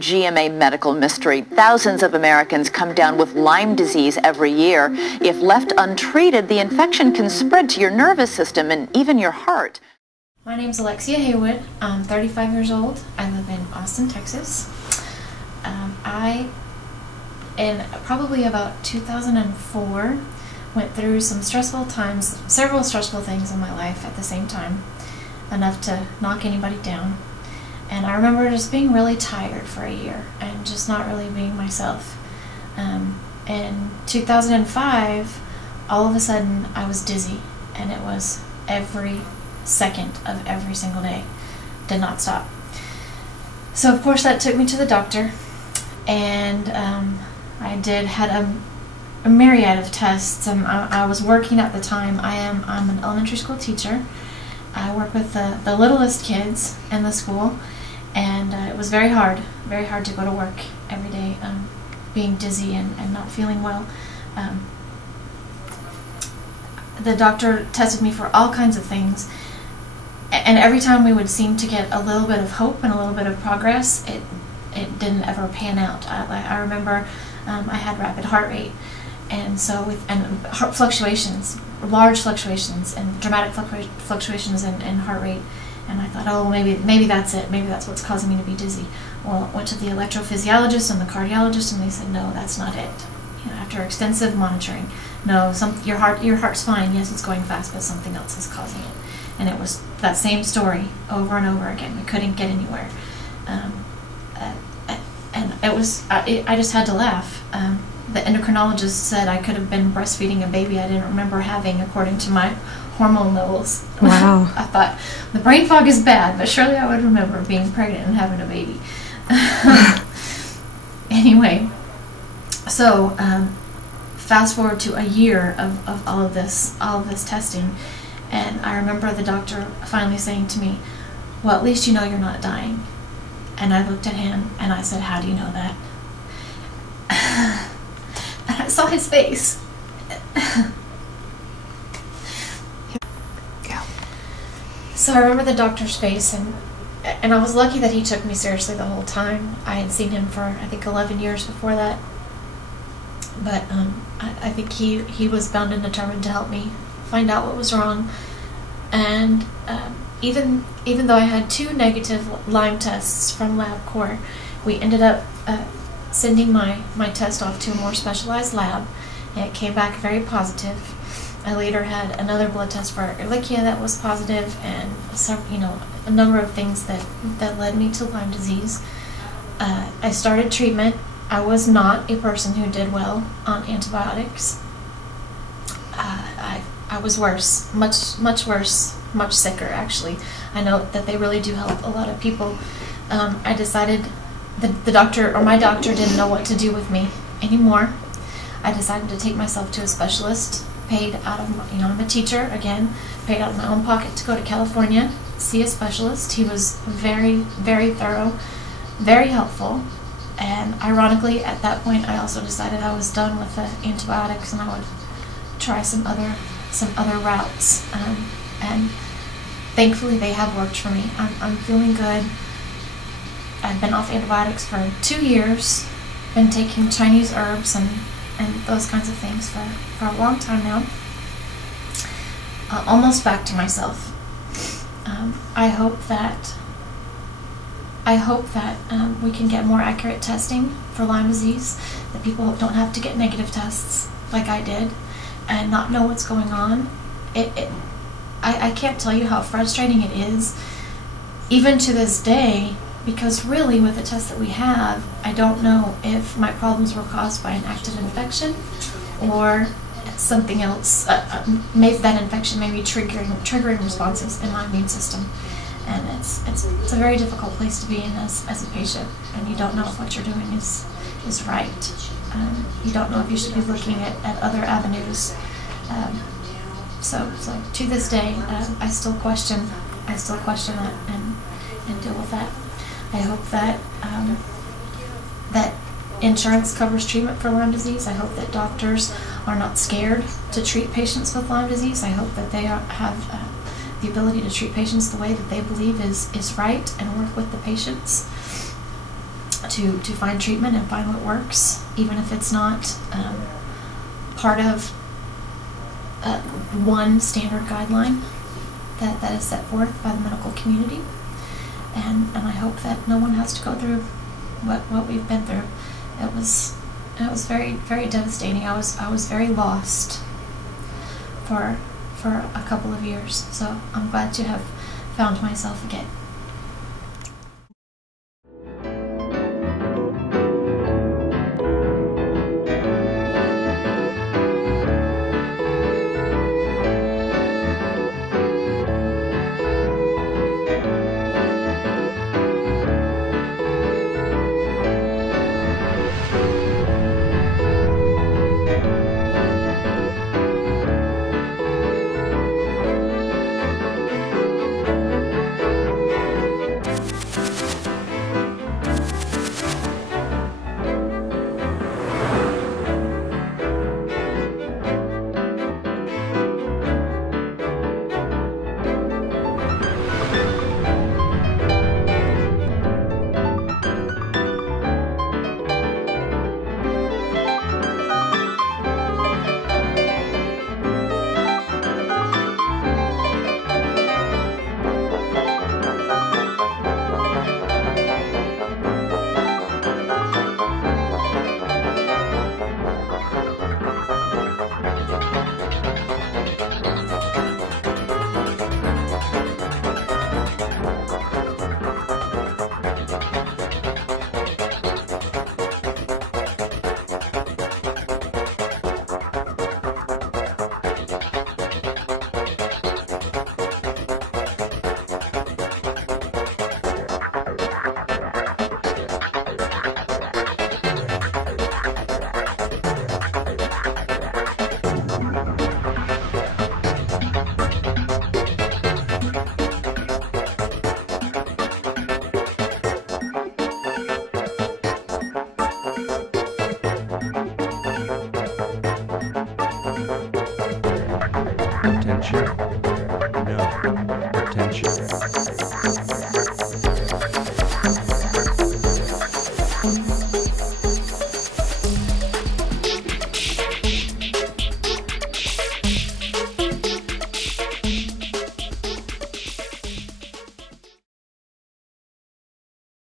GMA medical mystery. Thousands of Americans come down with Lyme disease every year. If left untreated, the infection can spread to your nervous system and even your heart. My name's Alexia Haywood. I'm 35 years old. I live in Austin, Texas. In probably about 2004, went through some stressful times, several stressful things in my life at the same time, enough to knock anybody down. And I remember just being really tired for a year and just not really being myself. In 2005, all of a sudden I was dizzy, and it was every second of every single day. Did not stop. So of course that took me to the doctor, and I had a myriad of tests. I was working at the time. I'm an elementary school teacher. I work with the littlest kids in the school, and it was very hard to go to work every day, being dizzy and not feeling well. The doctor tested me for all kinds of things, and every time we would seem to get a little bit of hope and a little bit of progress, it didn't ever pan out. I remember I had rapid heart rate, and so heart fluctuations, large fluctuations, and dramatic fluctuations in heart rate. And I thought, oh, maybe that's it. Maybe that's what's causing me to be dizzy. Well, went to the electrophysiologist and the cardiologist, and they said, no, that's not it. You know, after extensive monitoring, no, your heart's fine. Yes, it's going fast, but something else is causing it. And it was that same story over and over again. We couldn't get anywhere. And it was, I just had to laugh. The endocrinologist said I could have been breastfeeding a baby I didn't remember having, according to my hormone levels. Wow. I thought, the brain fog is bad, but surely I would remember being pregnant and having a baby. Anyway, so fast forward to a year of all of this testing, and I remember the doctor finally saying to me, well, at least you know you're not dying. And I looked at him and I said, how do you know that? And I saw his face. Yeah. So I remember the doctor's face, and I was lucky that he took me seriously the whole time. I had seen him for, I think, 11 years before that. But I think he was bound and determined to help me find out what was wrong. And even though I had 2 negative Lyme tests from LabCorp, we ended up sending my test off to a more specialized lab, and it came back very positive. I later had another blood test for Ehrlichia that was positive, and a number of things that led me to Lyme disease. I started treatment. I was not a person who did well on antibiotics. I was worse, much worse, much sicker actually. I know that they really do help a lot of people. I decided the doctor, or my doctor, didn't know what to do with me anymore. I decided to take myself to a specialist, paid out of my, I'm a teacher again, paid out of my own pocket to go to California, see a specialist. He was very, very thorough, very helpful. And ironically, at that point, I also decided I was done with the antibiotics and I would try some other routes. And thankfully, they have worked for me. I'm feeling good. I've been off antibiotics for 2 years. Been taking Chinese herbs and those kinds of things for a long time now. Almost back to myself. I hope that we can get more accurate testing for Lyme disease, that people don't have to get negative tests like I did and not know what's going on. I can't tell you how frustrating it is, even to this day, because really with the tests that we have, I don't know if my problems were caused by an active infection or something else. Maybe that infection may be triggering responses in my immune system. And it's a very difficult place to be in as a patient, and you don't know if what you're doing is right. You don't know if you should be looking at other avenues. So to this day, I still question that and deal with that. I hope that that insurance covers treatment for Lyme disease. I hope that doctors are not scared to treat patients with Lyme disease. I hope that they have the ability to treat patients the way that they believe is right and work with the patients. to find treatment and find what works, even if it's not part of one standard guideline that is set forth by the medical community. And I hope that no one has to go through what we've been through. It was very, very devastating. I was very lost for a couple of years. So I'm glad to have found myself again.